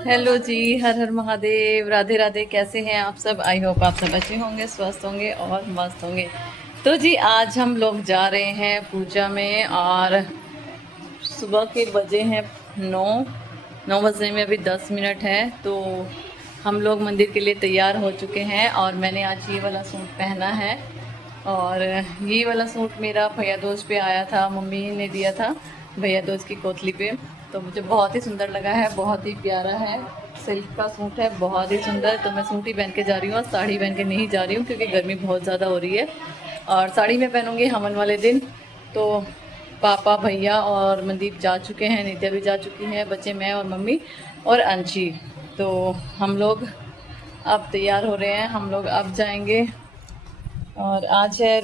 Hello जी, हर हर महादेव, राधे राधे। कैसे हैं आप सब? आई होप आप सब अच्छे होंगे, स्वस्थ होंगे और मस्त होंगे। तो जी आज हम लोग जा रहे हैं पूजा में और सुबह के बजे हैं 9 बजने में अभी 10 मिनट है। तो हम लोग मंदिर के लिए तैयार हो चुके हैं और मैंने आज ये वाला सूट पहना है। और ये वाला सूट मेरा भैया दोस्त पे आया था, मम्मी ने दिया था भैया दोस्त की कोतली पे। तो मुझे बहुत ही सुंदर लगा है, बहुत ही प्यारा है, सिल्क का सूट है, बहुत ही सुंदर। तो मैं सूट ही पहन के जा रही हूँ और साड़ी पहन के नहीं जा रही हूँ क्योंकि गर्मी बहुत ज़्यादा हो रही है। और साड़ी में पहनूँगी हवन वाले दिन। तो पापा भैया और मनदीप जा चुके हैं, नित्या भी जा चुकी है, बच्चे मैं और मम्मी और अंशी। तो हम लोग अब तैयार हो रहे हैं, हम लोग अब जाएंगे। और आज है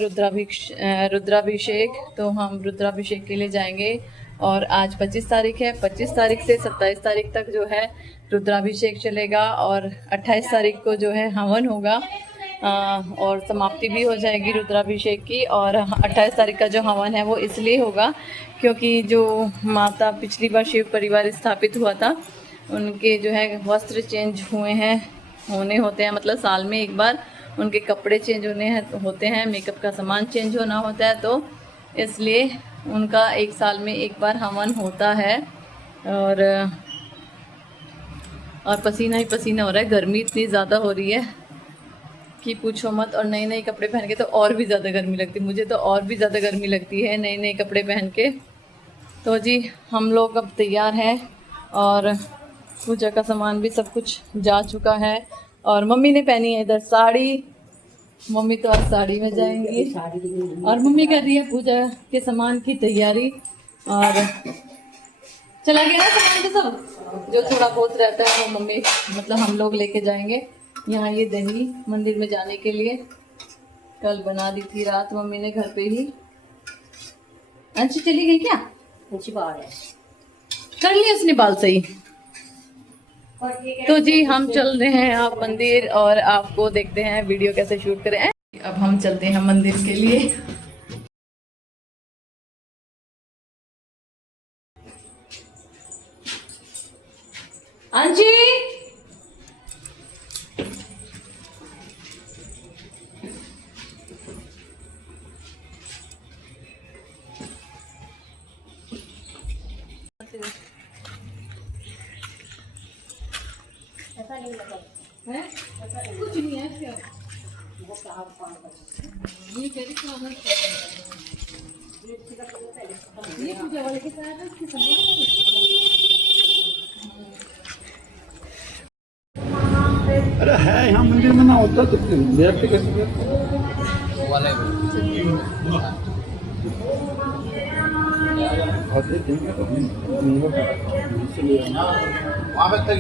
रुद्राभिषेक, तो हम रुद्राभिषेक के लिए जाएंगे। और आज 25 तारीख है, 25 तारीख से 27 तारीख तक जो है रुद्राभिषेक चलेगा और 28 तारीख को जो है हवन होगा। और समाप्ति भी हो जाएगी रुद्राभिषेक की। और 28 तारीख का जो हवन है वो इसलिए होगा क्योंकि जो माता पिछली बार शिव परिवार स्थापित हुआ था उनके जो है वस्त्र चेंज होने होते हैं, मतलब साल में एक बार उनके कपड़े चेंज होते हैं, मेकअप का सामान चेंज होना होता है। तो इसलिए उनका एक साल में एक बार हवन होता है। और पसीना ही पसीना हो रहा है, गर्मी इतनी ज़्यादा हो रही है कि पूछो मत। और नए नए कपड़े पहन के तो और भी ज़्यादा गर्मी लगती है, मुझे तो और भी ज़्यादा गर्मी लगती है नए नए कपड़े पहन के। तो जी हम लोग अब तैयार हैं और पूजा का सामान भी सब कुछ जा चुका है। और मम्मी ने पहनी है इधर साड़ी, मम्मी तो आज साड़ी में जाएंगी और मम्मी कर रही है पूजा के सामान की तैयारी। और चला गया ना सामान के सब, जो थोड़ा बहुत रहता है वो मम्मी मतलब हम लोग लेके जाएंगे। यहाँ ये दही मंदिर में जाने के लिए कल बना दी थी रात मम्मी ने घर पे ही। अंशी चली गई क्या? अंशी बाहर है, कर लिया उसने बाल सही। तो जी हम चल रहे हैं आप मंदिर और आपको देखते हैं वीडियो कैसे शूट करें। अब हम चलते हैं मंदिर के लिए। अंजी ऐसा नहीं लगा है, कुछ नहीं है क्या? ये कह रही ये पूजा वाले के साथ उसकी अरे है यहाँ मंदिर में ना होता तो देखते कैसे वाले वहाँ पे तक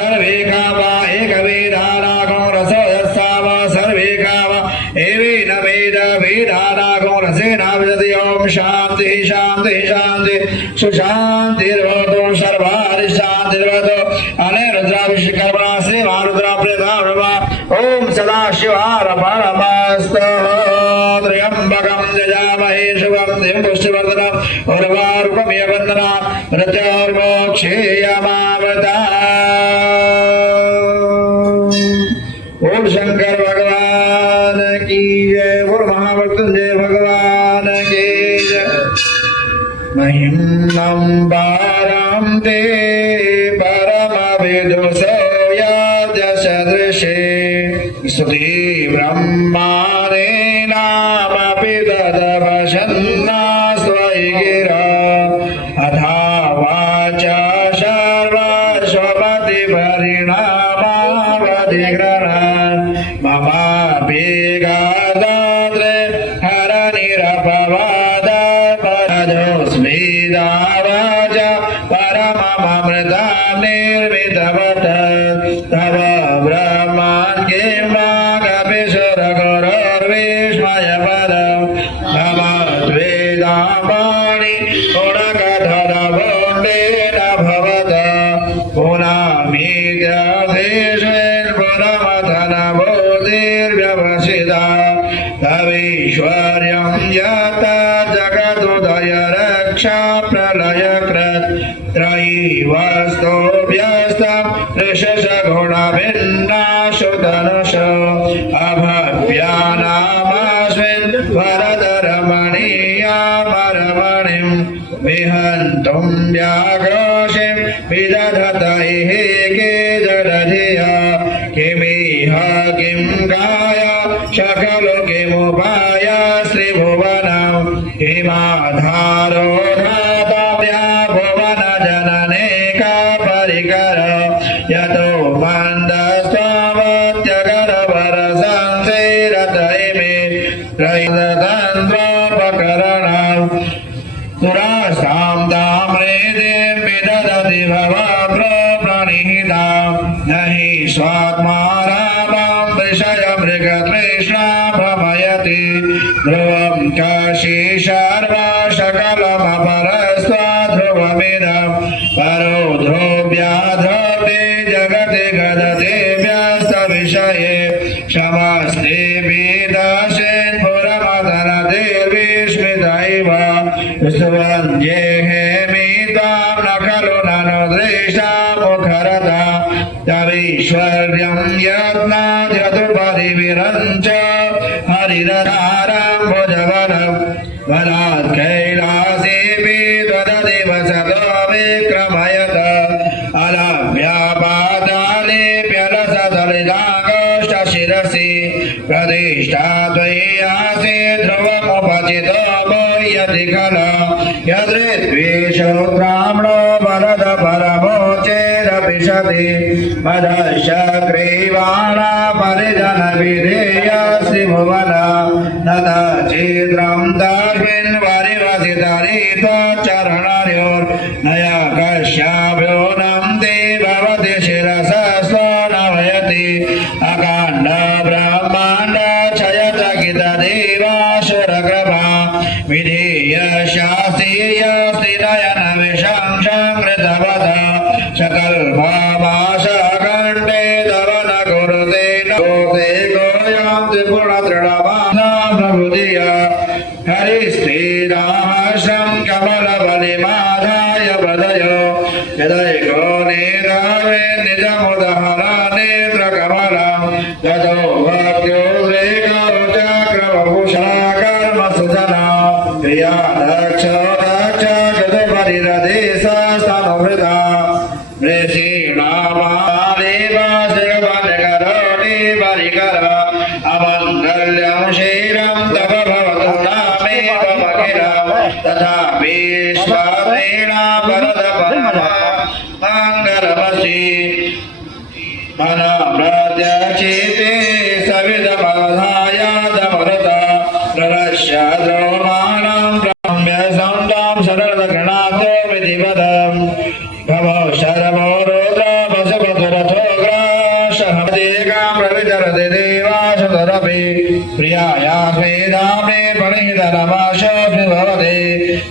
सर्वे कामा एक वेदानागो रसोयस्सावा सर्वे कामा एवेन वेद वेदानागो रसेनाभिजति ओम शांति शांति शांति सुशांतिर्भवतु सर्वाधिशांतिर्भवतु अने रुद्राभिषेकर्मणा श्री महारुद्राप्रेतार्मा ओम सदाशिवारपरमस्तु त्र्यंबकं यजामहे शुभं दिव्यं पुष्टिवर्धनम् उर्वारुकमिव वन्दनात् मृत्योर्मोक्षेयमामृता। बोल शंकर भगवान की जय, बोल महामृत्युंजय भगवान की जय। महिम्नं पारं ते परमविदुषो यद्यशदृशे स्तुति ब्रह्माणे नामपि तदवशन्ना स्वैगिरा अथा वाचा सर्वस्वपति परिणामावधिग्रहणान् ममाभिगादाद्रे हरनिरपवाद परजोऽस्मिदावाच परममृता निर्मितवत् तव ब्रह्मान् किं वागभिसुरगुरोर्विस्मयपदम् नमद्वेदापाणि गुणकथनवोण्डेन भवत पुनामीत्यधीश रक्षा प्रलयकृत् त्रयीवस्तो व्यस्त ऋषशगुणभिन्नाशु धनुष अभव्यानामस्मिन् वरदरमणीयामरमणिं विहन्तुं व्याघ्रोषिं विदधत इहे के जडधिया किमिह किं गाय शकलो किमुपाय श्रीभुवनं हिमाधारो धातव्या भुवन जननेका परिकर यतो मन्दस्त्वमत्यगरवर संसेरत इमे त्रयतन्त्रोपकरणम् सुरास्तां ताम्रेतिं विदधति भवप्रणिहिता न हि स्वात्मारामं विषयमृगतृष्णा भ्रमयति ध्रुवं काशीशर्वशकलमपरस्त्वध्रुवमिदं परो ध्रुव्याध्रुवे जगति गदते व्यस्तविषये क्षमस्ते विदशेन्पुरमदनतिर्विस्मितैव स्तुवन्येहेमितां न खलु ननु दृष्टा मुखरता तवीश्वर्यं यत्नाद्यतुपरिविरञ्च हरिरधारं भुजबलं बलात् कैलासेऽपि त्वदति वसतो विक्रमयत अलभ्यापातालेऽप्यलसदलिताङ्गोष्ठशिरसि प्रतिष्ठा त्वय्यासि ध्रुवमुपचितो यदि खल यदृद्वेषो ब्राह्मणो वरद परमोचेदपि सति मदशक्रीवाणा परिजन विधेय श्रीभुवन नत चित्रं तस्मिन् वरिवसितरीतचरणयोर्नय कश्याभ्यो नन्ति भवति शिरसस्व नवयति अकाण्ड ब्रह्माण्ड क्षयतकितदेवासुरकृपा विधेय शास्त्रीय स्त्रिनयन विशंसमृतवद सकल्पवासकण्ठे तव न कुरुते नोते गोयां त्रिपुणतृणवाना प्रभुधिय हरिस्थिराश्रं कमलबलिमाधाय वदयो यदैको नेतावे निजमुदहर नेत्रकमलं ततो भक्त्योद्रेकौ चक्रवपुषा कर्मसुजना प्रिया दक्ष दक्ष गतपरिरदेशस्तनुभृता ऋषीणामादेवासिगवनकरोणि परिकर अमङ्गल्यं क्षीरं तव भवतु नामेव मखिलं तथा विश्वासेन वरद परममङ्गलमसि मनप्रत्यक्षिते सविदमवधाय दमरत प्ररश्य द्रोमाणं ब्रह्म्यसंतां शरदगणातो विधिवदम् भवो शर्मो रुद्र वसुपतुरथो ग्राशहदेकां प्रवितरति देवाशतरपि प्रियाया स्वेदाम्ने प्रणिहितनमाशोऽस्मि भवते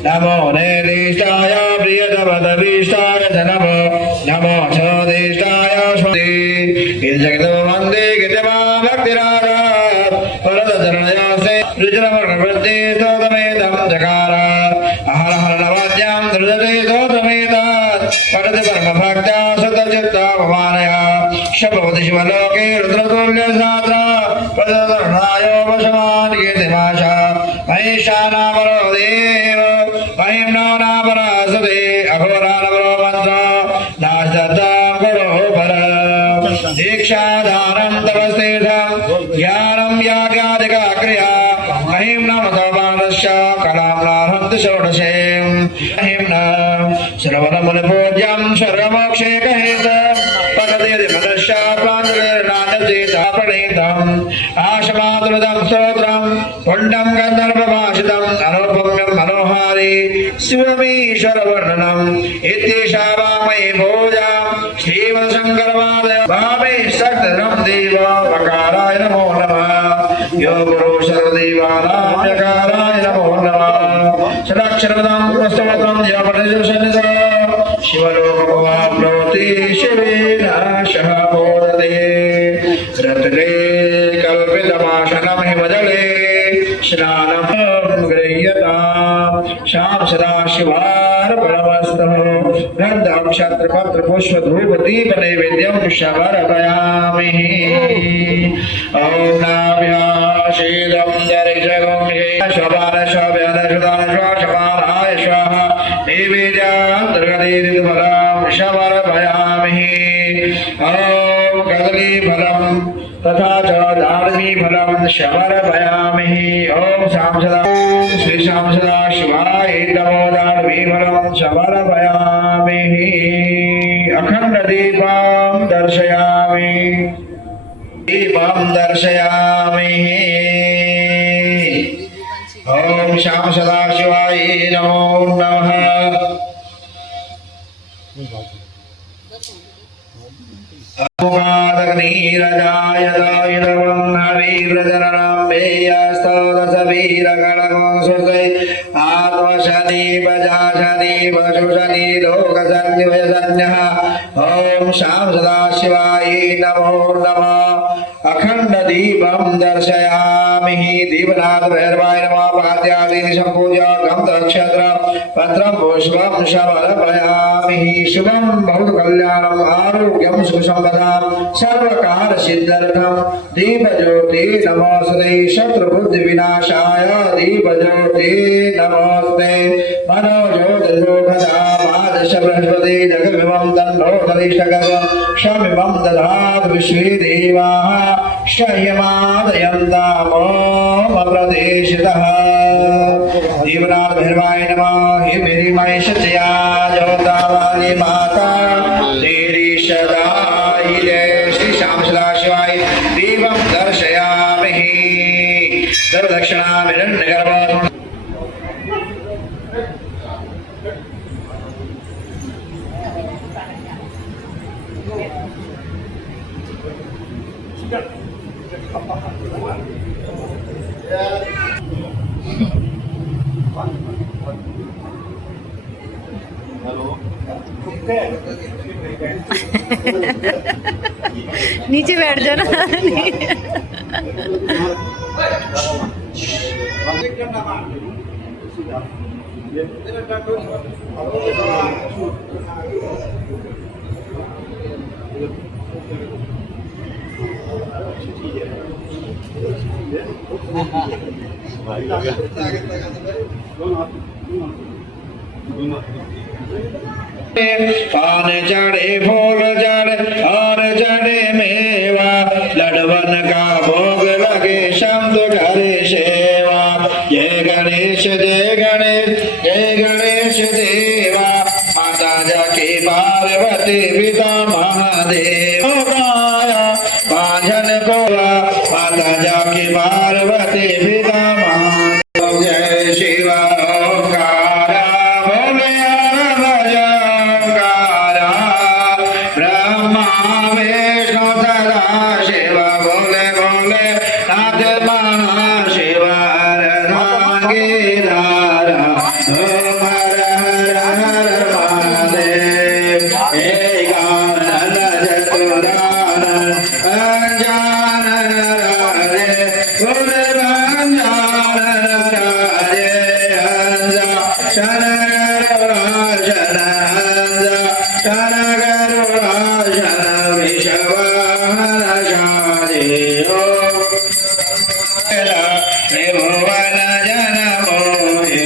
नमो निर्दिष्टाय प्रियतमदभीष्टाय च नमो नमो चोदिष्टाय स्मृति जगदवन्दे गितिमा भक्तिरागा परदचरणयोसे रुचिरमणवृत्ति स्तोतमेदं जकार हर हर नवाद्यां दृजते स्तोतमेतात् पठति परमभक्त्या सतचित्ता भवानय शपवति शिवलोके रुद्रतुल्यसात्रा प्रदर्शनायो वशमान् कीर्तिमाशा महिषानामरो देव महिम्नो नामरासुते अघोरानमरो मन्त्र नाशदत्तां गुरो पर दीक्षाधारं तपस्तीर्थं ज्ञानं याज्ञादिकाक्रिया महिम्नमतो मानस्य कलां नार्हन्ति षोडशीं महिम्नं श्रवणमुनिपूज्यं सर्वमोक्षैकहेतुं पठति मनुष्य प्राञ्जलिर्नान्यतीतापणीतम् आशमातुलदं स्तोत्रं पुण्डं गन्धर्वभाषितम् अनुपम्यं मनोहारि शिवमीश्वरवर्णनम् इत्येषा वामयी पूजा श्रीमद्शङ्करपादय भावे सत्तरं देव वकाराय नमो नमः यो गुरु सर्वदेवानाम्यकाराय नमो नमः षडाक्षरपदं स्तोत्रं जपनिजसन्निध शिवलोकभवाप्नोति शिवेन शः बोधते रत्ने कल्पितमाशनं हिमजले स्नानं गृह्यतां शां सदा सदाशिवार्पणमस्तु गन्धं क्षत्रपत्र पुष्प धूप दीप नैवेद्यं समर्पयामि ॐ नाभ्याशीदं दर्शकं हे शबान शब्यान सुदान श्वासपानाय स्वाहा नैवेद्यान्तर्गतेरितफलं समर्पयामि ॐ कदलीफलं तथा च दार्मीफलं समर्पयामि ॐ सांसदा श्री सांसदा शिवाय नमो दार्मीफलं समर्पयामि अखण्डदीपं दर्शयामि दीपं दर्शयामि ॐ श्याम सदा शिवाय नमो नमः अमुकादग्निरजायदायुधवं हरिव्रजनराम्भेयस्तोदशवीरगणगो सुसै आत्मशनि प्रजाशनि वशुशनि लोकसन्निवयसन्यः ॐ श्याम सदा शिवाय नमो नमः अखण्डदीपं दर्शयामि दीपनाथ भैरवाय नमः पाद्यादीनि सम्पूज्य गन्धनक्षत्र पत्रं पुष्पं समर्पयामि शुभं भवतु कल्याणम् आरोग्यं सुखसम्पदां सर्वकारसिद्ध्यर्थं दीपज्योति नमोऽस्ते शत्रुबुद्धिविनाशाय दीपज्योति नमोऽस्ते मनोज्योतिर्योगदामादश बृहस्पति जगमिमं तन्नो तरिष्ठगर्वं शमिमं दधातु विश्वे देवाः शयमादयन्तामो प्रदेशितः दीपनाथ भैरवाय नमः हे मेरी माई सत्या जोता वाली माता तेरी सदाई जय श्री श्याम सदा शिवाय दीपं दर्शयामि सर्वदक्षिणां हिरण्यगर्भं नीचे बैठ जाना पान चढ़े फूल चढ़े और चढ़े मेवा लडवन का भोग लगे शब्द करे सेवा जय गणेश जय गणेश जय गणेश देवा माता जाके पार्वती पिता महादेव गाया बांझन कोला माता जाके पार्वती पिता महादेव जय शिवा ओंकारा बोले भजंकारा ब्रह्मा विष्णु सदा शिव बोले बोले नाथ महाशिव हर नागेदारा ओम हर हर हर महादेव एकानन चतुरानन पंचानन राधे बोले पंचानन राधे हंसा शरण शरणगरुराशन विषवाहन शादे त्रिभुवन जन मोहे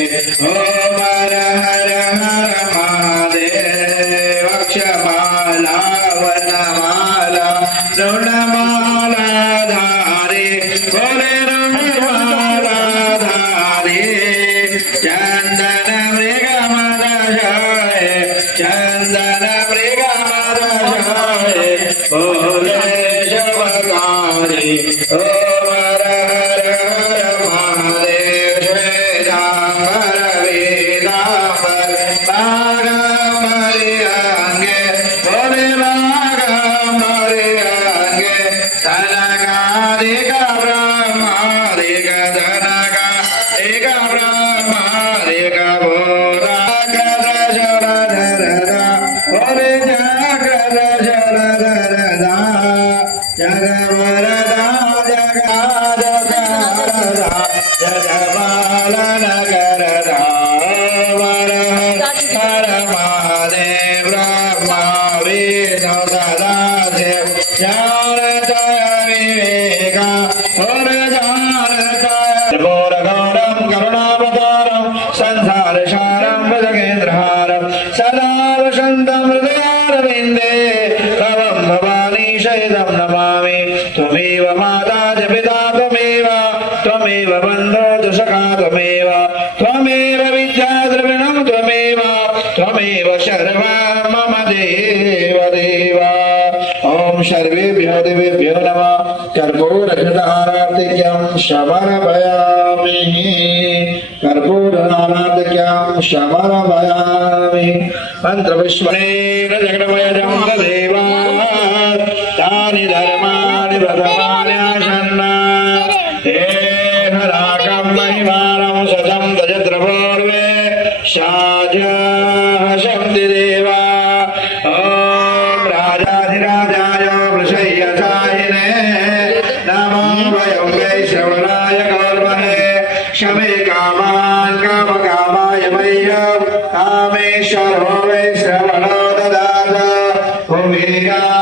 ओम हर हर हर महादेव अक्षमाला वनमाला ऋणमाला धारे बोले ऋणमाला धारे चंदन मृगमदशाय चंदन मृगमदशाय बोले शवकारी ओम हर हर हर महादेव श्वेतांबर वेदांबर बागंबर अंगे बोले बागंबर अंगे धनगाधिक ब्रह्माधिक धनगाधिक ब्रह्माधिक बोधा जलधरदा बोले जलधरदा जगवरदा जगवरदा जगपालन करदा सदा वसन्तं हृदयारविन्दे तवं भवानी शयितं नमामि त्वमेव माता च पिता त्वमेव बन्धो च सखा त्वमेव विद्या द्रविणं त्वमेव सर्वं मम देव ॐ सर्वेभ्यो देवेभ्यो नमः कर्पूरघृतारातिक्यं समर्पयामि मन्त्रपुष्पेण जगन्मयजं तदेवा तानि धर्माणि प्रथमान्यासन्न हराकं महिमानं सजं तजद्रपूर्वे शाजः शक्ति देवा ॐ राजाधिराजाय वृषय्यसायिने नमो वयं वै श्रवणाय कौर्महे शमे कामान् कामकामाय मह्यं कामेश्वरो वै श्रवणो ददात भूमिका